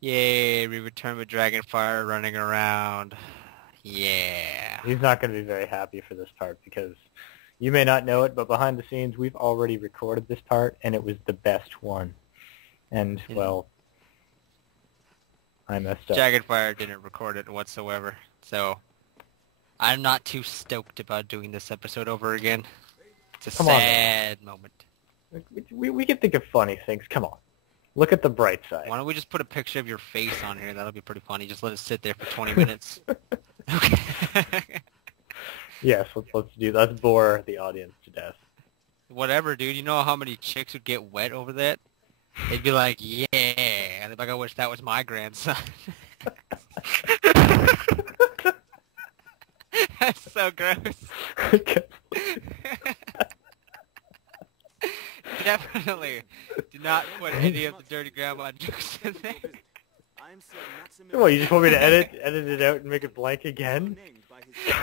Yay, we return with Dragonfire running around. Yeah. He's not going to be very happy for this part because you may not know it, but behind the scenes, we've already recorded this part, and it was the best one. And, well, I messed up. Dragonfire didn't record it whatsoever, so I'm not too stoked about doing this episode over again. It's a sad moment. We can think of funny things. Come on. Look at the bright side. Why don't we just put a picture of your face on here? That'll be pretty funny. Just let it sit there for 20 minutes. Okay. Yes, let's do that. Let's bore the audience to death. Whatever, dude. You know how many chicks would get wet over that? They'd be like, yeah. And they'd be like, I wish that was my grandson. That's so gross. Definitely do not put any of the dirty grandma jokes in there. Come on, you just want me to edit it out and make it blank again?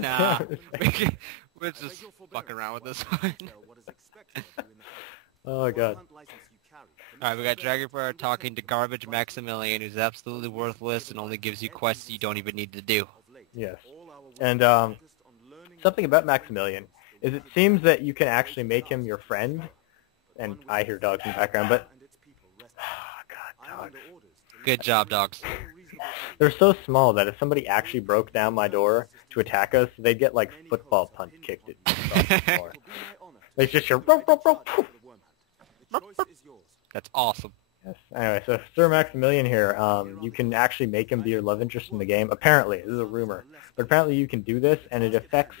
Nah, we'll just fuck around with this one. Oh god. Alright, we got Dragonfire talking to Garbage Maximilian, who's absolutely worthless and only gives you quests you don't even need to do. Yes. And something about Maximilian is it seems that you can actually make him your friend. And I hear dogs in the background, but... God, dogs. Good job, dogs. They're so small that if somebody actually broke down my door to attack us, they'd get like football punch kicked at the floor. They just hear... That's awesome. Yes. Anyway, so Sir Maximilian here, you can actually make him be your love interest in the game. Apparently, this is a rumor, but apparently you can do this, and it affects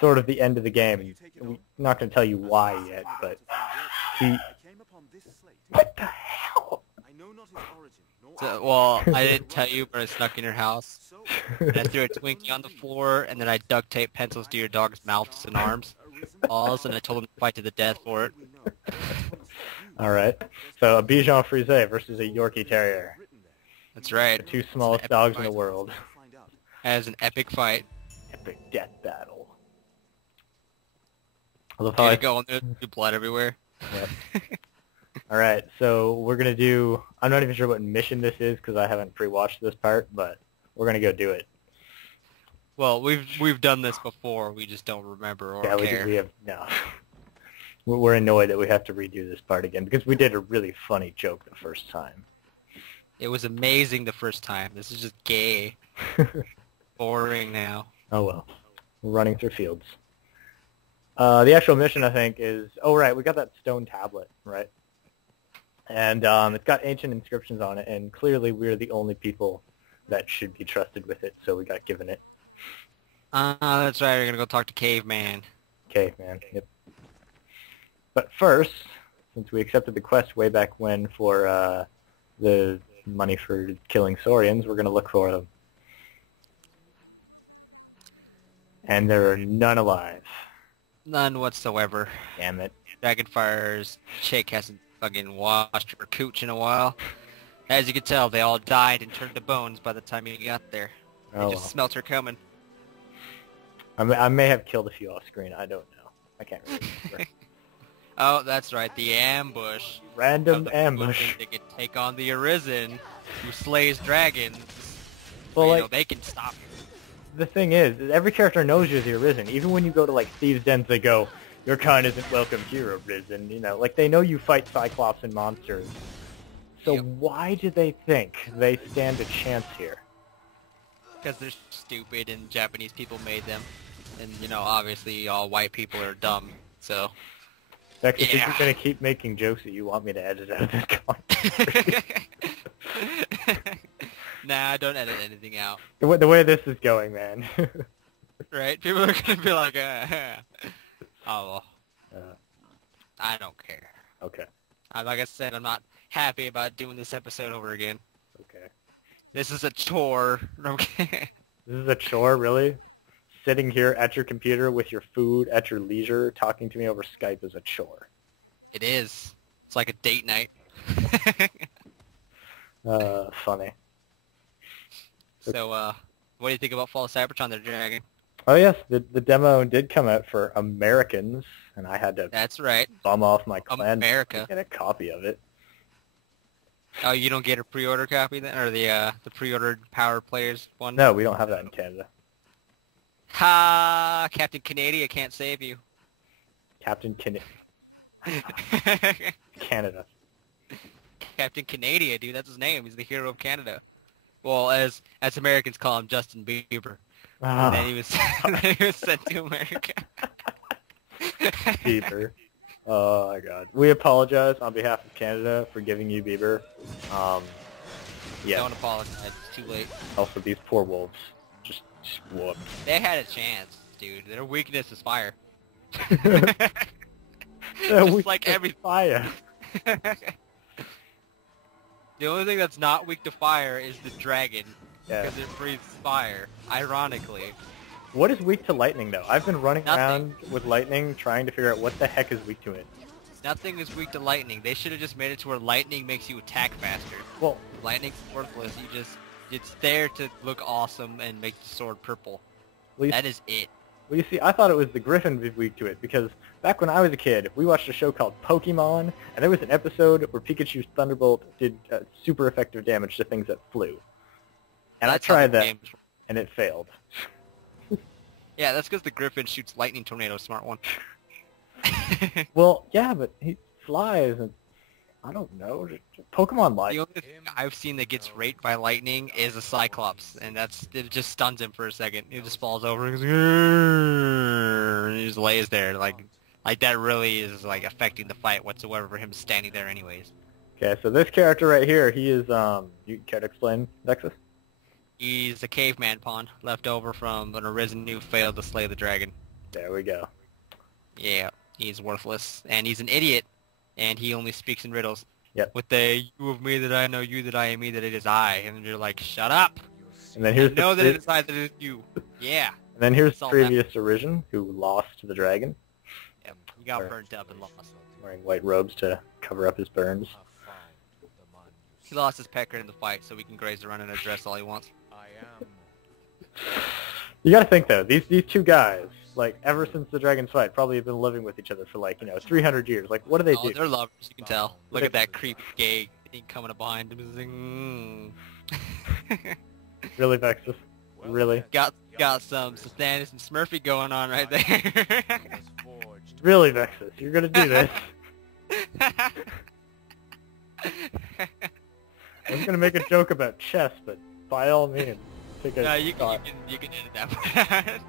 sort of the end of the game. I'm not going to tell you why yet, but what the hell? So, well, I didn't tell you, but I snuck in your house. And I threw a Twinkie on the floor, and then I duct taped pencils to your dog's mouths and arms. Balls, and I told him to fight to the death for it. All right. So a Bichon Frise versus a Yorkie Terrier. That's right. The two smallest dogs in the world. As an epic fight. Epic death battle. I go on there, do blood everywhere. Yep. All right, so we're gonna do. I'm not even sure what mission this is because I haven't pre-watched this part, but we're gonna go do it. Well, we've done this before. We just don't remember or care. We have no. We're annoyed that we have to redo this part again because we did a really funny joke the first time. It was amazing the first time. This is just gay. Boring now. Oh well. We're running through fields. The actual mission, I think, is... Oh, right, we got that stone tablet, right? And it's got ancient inscriptions on it, and clearly we're the only people that should be trusted with it, so we got given it. That's right, we're gonna go talk to Caveman. Caveman, yep. But first, since we accepted the quest way back when for the money for killing Saurians, we're gonna look for them. And there are none alive. None whatsoever. Damn it. Dragonfire's chick hasn't fucking washed her cooch in a while. As you can tell, they all died and turned to bones by the time you got there. They just smelt her coming. I may have killed a few off screen. I don't know. I can't really remember. Oh, that's right. The ambush. Random ambush. They can take on the Arisen, who slays dragons. Well, you know, they can stop you. The thing is, every character knows you're the Arisen. Even when you go to, like, Thieves' Dens, they go, your kind isn't welcome here, Arisen. You know, like, they know you fight Cyclops and monsters. So why do they think they stand a chance here? Because they're stupid and Japanese people made them. And, you know, obviously all white people are dumb, so... Becky, I think you're going to keep making jokes that you want me to edit out of this conversation. Nah, don't edit anything out. The way this is going, man. Right? People are going to be like, oh, well. I don't care. Okay. Like I said, I'm not happy about doing this episode over again. Okay. This is a chore. Okay. This is a chore, really? Sitting here at your computer with your food at your leisure, talking to me over Skype is a chore. It is. It's like a date night. Funny. So, what do you think about Fall of Cybertron there, Dragon? Oh, yes, the demo did come out for Americans, and I had to That's right. bum off my clan America. to get a copy of it. Oh, you don't get a pre-order copy then, or the pre-ordered Power Players one? No, we don't have that in Canada. Ha! Captain Canada can't save you. Captain Canada. Captain Canada, dude, that's his name. He's the hero of Canada. Well, as Americans call him, Justin Bieber. And then he was sent to America. Bieber. Oh my God. We apologize on behalf of Canada for giving you Bieber. Yeah. Don't apologize. It's too late. Also, these poor wolves. Just whooped. They had a chance, dude. Their weakness is fire. Just like every fire. The only thing that's not weak to fire is the dragon. Yeah. Because it breathes fire, ironically. What is weak to lightning, though? I've been running Nothing. around with lightning trying to figure out what the heck is weak to it. Nothing is weak to lightning. They should have just made it to where lightning makes you attack faster. Well, Lightning's worthless. It's there to look awesome and make the sword purple. That is it. well, you see, I thought it was the griffin was weak to it, because back when I was a kid, we watched a show called Pokemon, and there was an episode where Pikachu's Thunderbolt did super effective damage to things that flew. And I tried that, and it failed. Yeah, that's because the griffin shoots lightning tornadoes, smart one. Well, yeah, but he flies, and I don't know. Pokemon The like. only thing I've seen that gets raped by lightning is a Cyclops, and it just stuns him for a second. He just falls over and goes, and he just lays there like that really is like affecting the fight whatsoever for him standing there anyways. Okay, so this character right here, he is, you care to explain, Vexez? He's a caveman pawn left over from an arisen who failed to slay the dragon. There we go. Yeah, he's worthless, and he's an idiot, and he only speaks in riddles. Yep. With the you of me that I know, you that I am me that it is I, and you're like, shut up! And then here's I know that it is I that it is you. Yeah. And then here's It's all previous Arisen, who lost to the dragon, Yep. He got Sure. burnt up and lost. wearing white robes to cover up his burns. He lost his pecker in the fight, so we can graze around in a dress all he wants. You gotta think, though, these two guys, like, ever since the dragon's fight, probably have been living with each other for, like, 300 years. Like, what do they do? They're lovers, you can tell. Look at that creepy gay thing coming up behind him. He's like, Really, Vexus? Really? Got some Stannis and Smurfy going on right there. Really, Vexus? You're gonna do this? I was gonna make a joke about chess, but by all means, take a No, you shot. can edit that part out.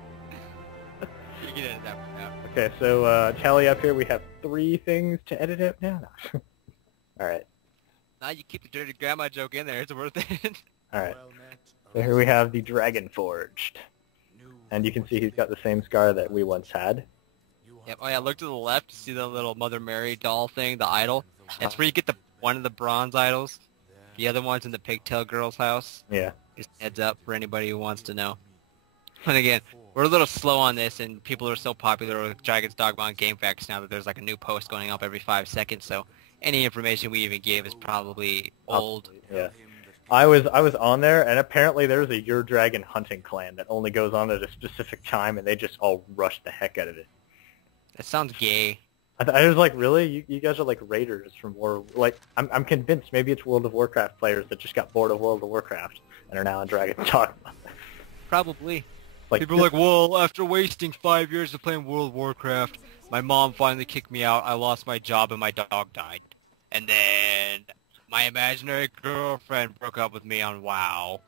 You can edit that part out. Okay, so tally up here, we have 3 things to edit out now. No. Alright, Now you keep the dirty grandma joke in there. It's worth it. alright. So here we have the Dragon Forged. And you can see he's got the same scar that we once had. Yep. Oh yeah, look to the left. See the little Mother Mary doll thing, the idol. That's where you get one of the bronze idols. The other one's in the Pigtail Girl's house. Yeah. Just heads up for anybody who wants to know. And again, we're a little slow on this, and people are so popular with Dragons Dogma on GameFAQs now that there's like a new post going up every 5 seconds. So any information we even give is probably old. Yeah. I was on there, and apparently there's a Your Dragon hunting clan that only goes on at a specific time, and they just all rush the heck out of it. That sounds gay. I was like, really? You guys are like raiders from Like, I'm convinced maybe it's World of Warcraft players that just got bored of World of Warcraft and are now on Dragons Dogma. Probably. Like, People are like, well, after wasting 5 years of playing World of Warcraft, my mom finally kicked me out, I lost my job, and my dog died. And then my imaginary girlfriend broke up with me on WoW.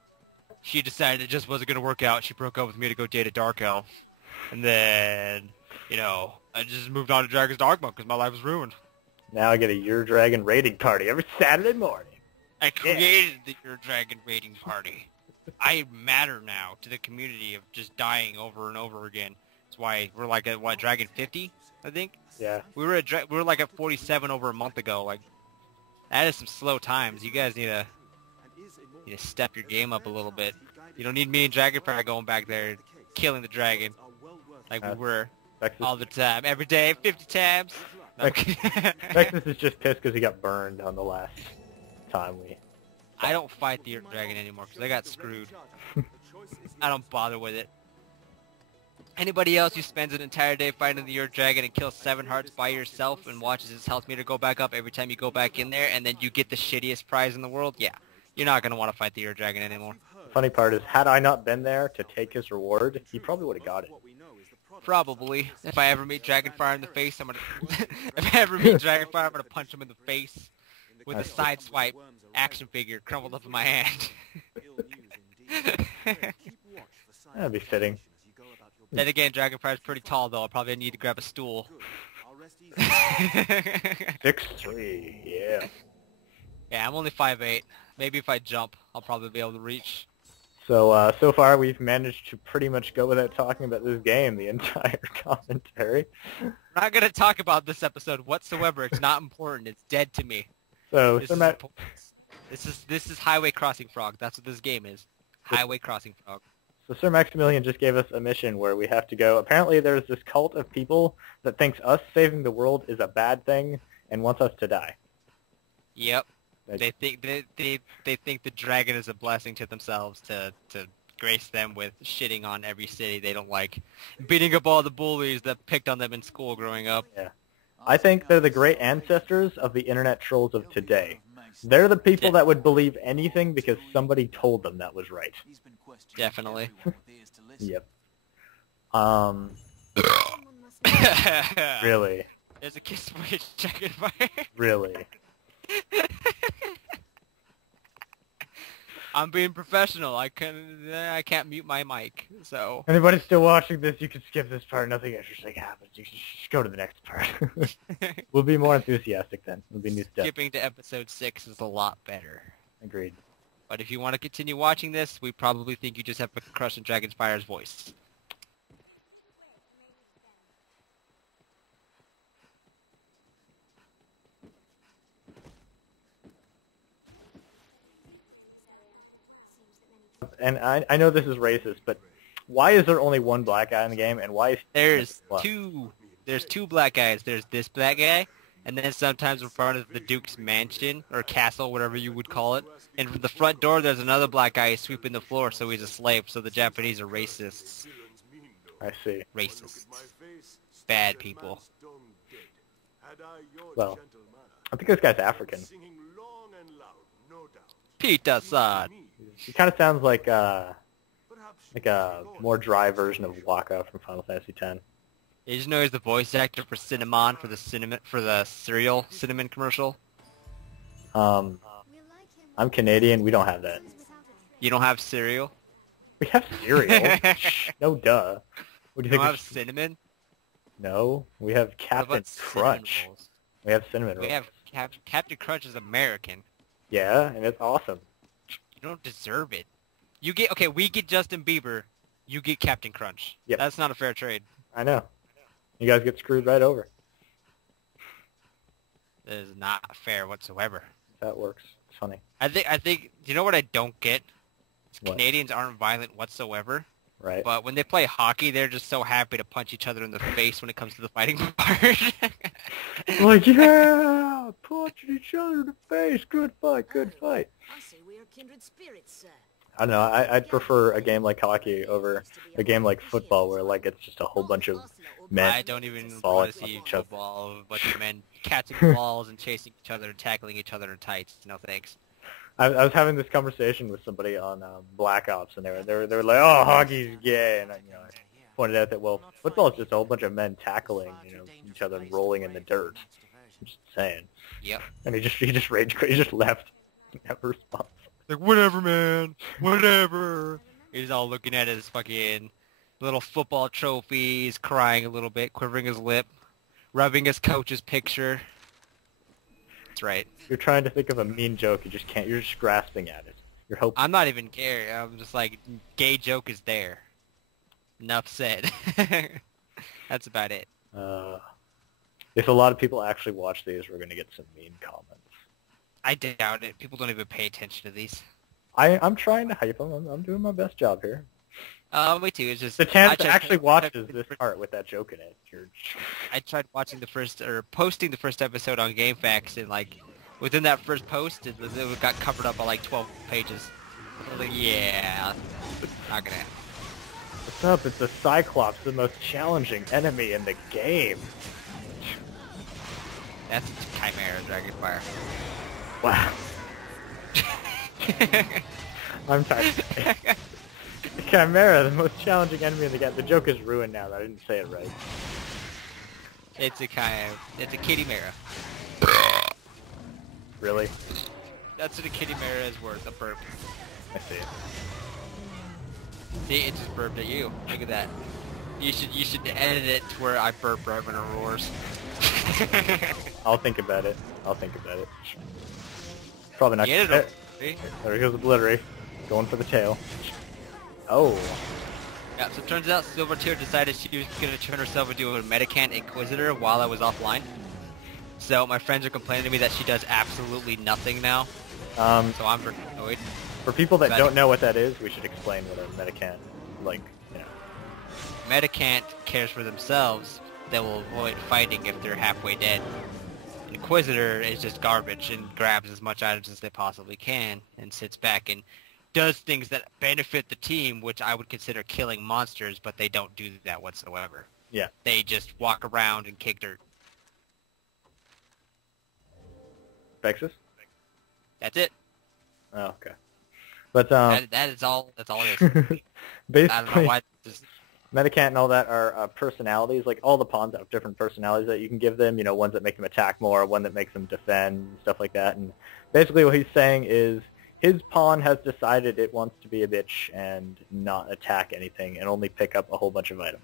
She decided it just wasn't going to work out. She broke up with me to go date a dark elf. And then, I just moved on to Dragon's Dogma because my life was ruined. Now I get a Your Dragon raiding party every Saturday morning. I created the Your Dragon raiding party. I matter now to the community of just dying over and over again. That's why we're like at, Dragon 50, I think? Yeah. We were like at 47 over a month ago. Like, that is some slow times. You guys need to step your game up a little bit. You don't need me and Dragonfire going back there killing the dragon like we were all the time, every day, 50 times. No. Vexus is just pissed because he got burned on the last time we... I don't fight the Dragon anymore because I got screwed. I don't bother with it. Anybody else who spends an entire day fighting the Ur Dragon and kills 7 hearts by yourself and watches his health meter go back up every time you go back in there, and then you get the shittiest prize in the world, yeah, you're not going to want to fight the Ur Dragon anymore. The funny part is, had I not been there to take his reward, he probably would have got it. Probably. If I ever meet Dragonfire in the face, I'm gonna... if I ever meet Dragonfire, I'm gonna punch him in the face with a side swipe action figure crumbled up in my hand. That'd be fitting. Then again, Dragonfire's pretty tall, though. I'll probably need to grab a stool. 6'3", yeah. Yeah, I'm only 5'8". Maybe if I jump, I'll probably be able to reach. So, so far we've managed to pretty much go without talking about this game the entire commentary. We're not going to talk about this episode whatsoever. It's not important. It's dead to me. So, this is Highway Crossing Frog. That's what this game is. Highway Crossing Frog. So Sir Maximilian just gave us a mission where we have to go. Apparently there's this cult of people that thinks us saving the world is a bad thing and wants us to die. Yep. They think they think the dragon is a blessing to themselves to grace them with shitting on every city they don't like, beating up all the bullies that picked on them in school growing up. Yeah. I think they're the great ancestors of the internet trolls of today. They're the people that would believe anything because somebody told them that was right. Definitely. Yep. Really? There's a kiss for you, Dragonfire. Really? I'm being professional. I can't mute my mic, so. Anybody still watching this, you can skip this part. Nothing interesting happens. You can just go to the next part. We'll be more enthusiastic then. It'll be new stuff. Skipping to episode 6 is a lot better. Agreed. But if you want to continue watching this, we probably think you just have a crush on Dragonfire's voice. And I know this is racist, but why is there only one black guy in the game, and why is There's two black guys. There's this black guy, and then sometimes in front of the Duke's mansion, or castle, whatever you would call it. And from the front door, there's another black guy sweeping the floor, so he's a slave, so the Japanese are racists. I see. Racists. Bad people. Well, I think this guy's African. Pita-san. He kind of sounds like a more dry version of Waka from Final Fantasy X. You just know he's the voice actor for Cinnamon for the cereal cinnamon commercial. I'm Canadian. We don't have that. You don't have cereal? We have cereal. No, duh. What do you think? You don't have cinnamon? No, we have Captain Crunch. We have cinnamon rolls. We have Captain Crunch is American. Yeah, and it's awesome. You don't deserve it. You get we get Justin Bieber. You get Captain Crunch. Yep. That's not a fair trade. I know. You guys get screwed right over. That is not fair whatsoever. That works. It's funny. I think you know what I don't get? What? Canadians aren't violent whatsoever. Right. But when they play hockey, they're just so happy to punch each other in the face when it comes to the fighting part. Like, yeah, punching each other in the face. Good fight, good fight. I say we are kindred spirits, sir. I don't know. I'd prefer a game like hockey over a game like football where, like, it's just a whole bunch of men. I don't even want to see football of a bunch of men catching balls and chasing each other and tackling each other in tights. No thanks. I was having this conversation with somebody on Black Ops, and they were like, "Oh, hockey's gay," and I pointed out that football is just a whole bunch of men tackling each other and rolling in the dirt. I'm just saying. Yep. And he just rage quit. He just left. Never responds. Like, whatever, man. Whatever. He's all looking at his fucking little football trophies, crying a little bit, quivering his lip, rubbing his coach's picture. That's right. You're trying to think of a mean joke. You just can't. You're just grasping at it. You're hoping. I'm not even caring. I'm just like, gay joke is there. Enough said. That's about it. If a lot of people actually watch these, we're going to get some mean comments. I doubt it. People don't even pay attention to these. I'm trying to hype them. I'm doing my best job here. Me too. It's just the chance to actually watch this part with that joke in it. I tried watching posting the first episode on GameFAQs, and like within that first post, it got covered up by like 12 pages. I was like, yeah, not gonna happen. What's up? It's a Cyclops, the most challenging enemy in the game. That's Chimera Dragonfire. Wow. I'm tired. Chimera, the most challenging enemy in the game. The joke is ruined now that I didn't say it right. It's a kitty mara. Really? That's what a kitty mara is worth, a burp. I see it. See, it just burped at you. Look at that. You should edit it to where I burp right when it roars. I'll think about it. I'll think about it. Probably not. Get it over. There goes oblitery. Going for the tail. Oh. Yeah, so it turns out Silvertear decided she was going to turn herself into a Medicant Inquisitor while I was offline. So my friends are complaining to me that she does absolutely nothing now. So I'm very annoyed. For people that don't know what that is, we should explain what a Medicant, like, you know. Medicant cares for themselves. They will avoid fighting if they're halfway dead. Inquisitor is just garbage and grabs as much items as they possibly can and sits back and does things that benefit the team, which I would consider killing monsters, but they don't do that whatsoever. Yeah. They just walk around and kick dirt. Vexez? That's it. Oh, okay. But, that's all it is. basically, I don't know why. Medicant and all that are personalities. Like, all the pawns have different personalities that you can give them. You know, ones that make them attack more, one that makes them defend, stuff like that. And basically what he's saying is his pawn has decided it wants to be a bitch and not attack anything and only pick up a whole bunch of items.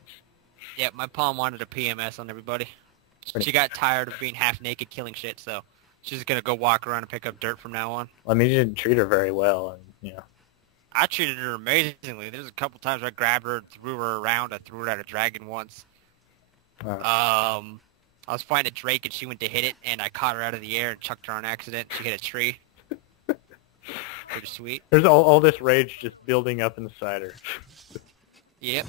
Yeah, my pawn wanted a PMS on everybody. She got tired of being half naked killing shit, so she's going to go walk around and pick up dirt from now on. I mean, you didn't treat her very well, and, you know. I treated her amazingly. There's a couple times I grabbed her and threw her around. I threw her at a dragon once. I was fighting a drake and she went to hit it, and I caught her out of the air and chucked her on accident. She hit a tree. Pretty sweet. There's all this rage just building up inside her. Yep.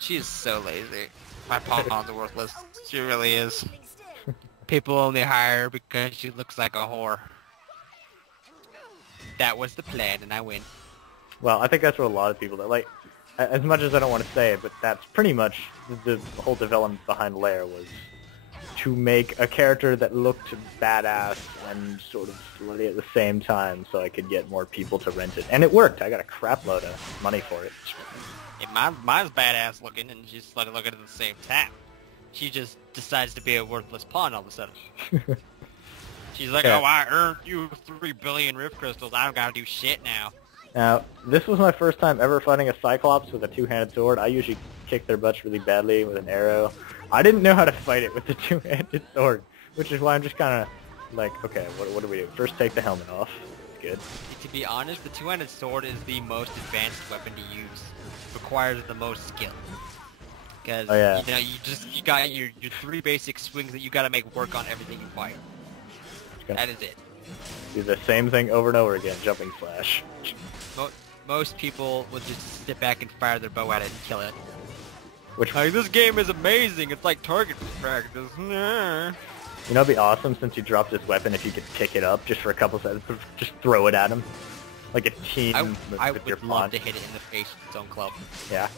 She is so lazy. My pawn's are worthless. She really is. People only hire her because she looks like a whore. That was the plan, and I win. Well, I think that's what a lot of people do. Like, as much as I don't want to say it, but that's pretty much the whole development behind Lair was to make a character that looked badass and sort of slutty at the same time so I could get more people to rent it. And it worked. I got a crap load of money for it. Yeah, mine's badass looking, and she's slutty looking at the same time. She just decides to be a worthless pawn all of a sudden. She's like, Okay. oh, I earned you 3 billion Rift Crystals. I don't gotta do shit now. Now, this was my first time ever fighting a Cyclops with a two-handed sword. I usually kick their butts really badly with an arrow. I didn't know how to fight it with the two-handed sword, which is why I'm just kind of like, okay, what do we do? First, take the helmet off. Good. To be honest, the two-handed sword is the most advanced weapon to use. Requires the most skill. Because, you know, you got your 3 basic swings that you gotta make work on everything you fight. That is it. Do the same thing over and over again, jumping slash. Most people will just sit back and fire their bow at it and kill it. Which, like, this game is amazing. It's like target practice. you know, it'd be awesome since you dropped this weapon if you could pick it up just for a couple seconds, just throw it at him, like a team move I with your would love pawn. to hit it in the face with its own club. Yeah,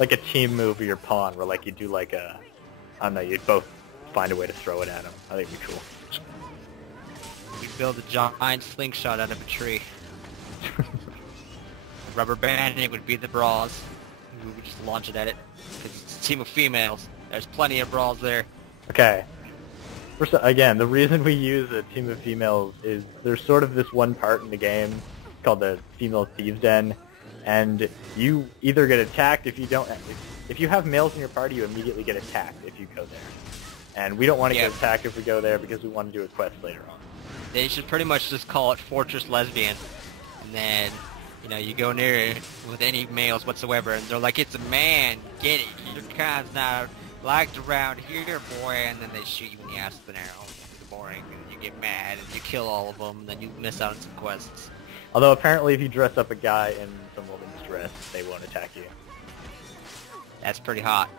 like a team move with your pawn, where like you do like a, I don't know, you both find a way to throw it at him. I think it'd be cool. We build a giant slingshot out of a tree. Rubber banding would be the bras. We would just launch it at it. Because it's a team of females. There's plenty of bras there. Okay. First, again, the reason we use a team of females is there's sort of this one part in the game called the Female Thieves Den, and you either get attacked if you don't. If you have males in your party, you immediately get attacked if you go there. And we don't want to get attacked if we go there because we want to do a quest later on. They should pretty much just call it Fortress Lesbian. And then, you know, you go near it with any males whatsoever, and they're like, it's a man, get it, your kind's not liked around here, boy, and then they shoot you in the ass with an arrow. It's boring, and you get mad, and you kill all of them, and then you miss out on some quests. Although apparently if you dress up a guy in some woman's dress, they won't attack you. That's pretty hot.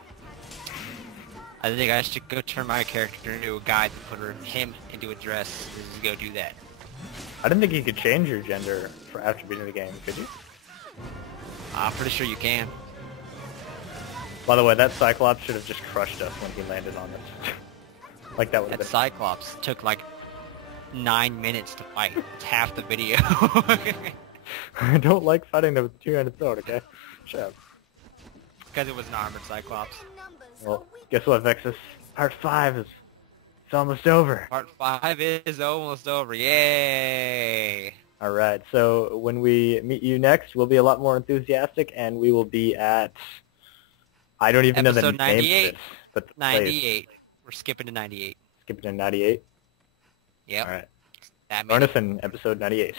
I think I should go turn my character into a guy and put him into a dress. Just go do that. I didn't think you could change your gender for after beating the game, could you? I'm pretty sure you can. By the way, that Cyclops should have just crushed us when he landed on us. Like that would have That been... Cyclops took like 9 minutes to fight. It's half the video. I don't like fighting them with two-handed sword, okay? Shut up. Because it was an armored Cyclops. Well, guess what, Vexez? Part 5 is... It's almost over. Part 5 is almost over. Yay! Alright, so when we meet you next, we'll be a lot more enthusiastic, and we will be at... I don't even know the Episode name 98. of this, but the 98. We're skipping to 98. Skipping to 98? Yep. Alright. That Join many. us in episode 98.